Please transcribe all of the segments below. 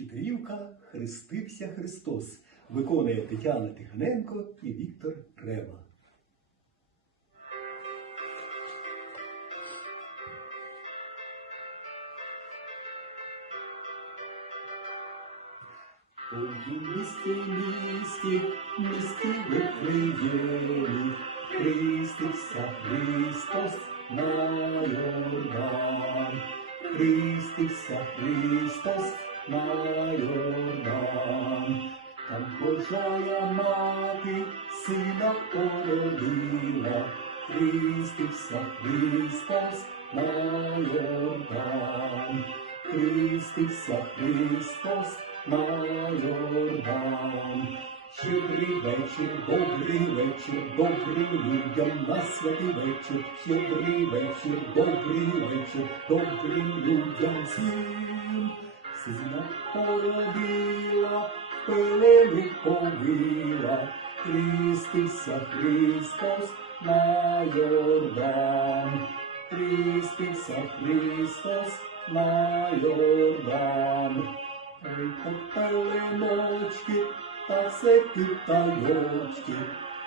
Щедрівка, хрестився Христос. Виконує Тетяна Тихоненко і Віктор Рева. Ой, у місті Вифлеємі, хрестився Христос на Йордан. Хрестився Христос на Йордан. Там Божая мати сина породила. Хрестився Христос на Йордан. Хрестився Христос на Йордан. Щедрий вечір, добрий людям на святий вечір. Щедрий вечір, добрим людям всім. Сина породила, пелену повила. Хрестився Христос на Йордан. Хрестився Христос на Йордан. Ой, пеленочки, та все питайочки,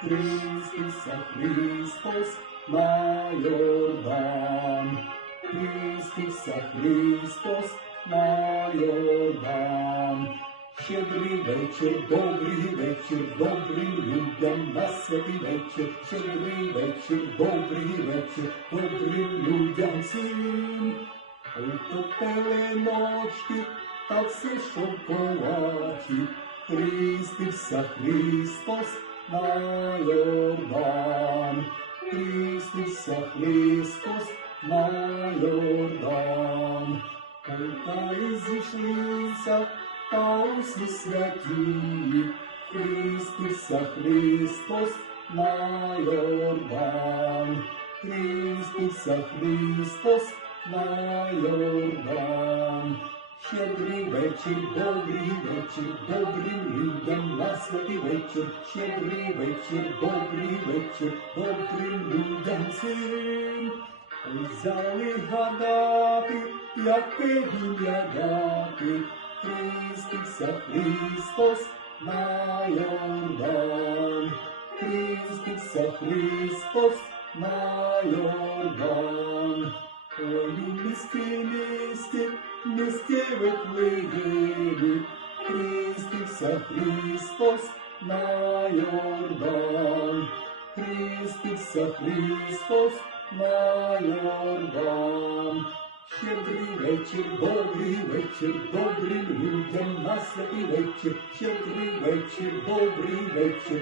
хрестився Христос на Йордан. Хрестився Христос на Йордан. Щедрий вечір, добрим людям на святий вечір. Щедрий вечір, добрим людям всім. Ой, то пеленочки, та все шовковаті, хрестився Христос на Йордан. Хрестився Христос на Йордан. Ой, та й зійшлися, та усі святі, хрестився Христос на Йордан. Хрестився Христос на Йордан. Щедрий вечір, добрим людям на святий вечір. Щедрий вечір, добрим людям всім. Ой, взяли гадати, як виглядати, хрестився Христос на Йордан. Хрестився Христос на Йордан. Ой, у місті Вифлеємі, хрестився Христос на Йордан. Хрестився Христос на Йордан. Щедрий вечір, добрим людям на святий вечір. Щедрий вечір, добрий вечір.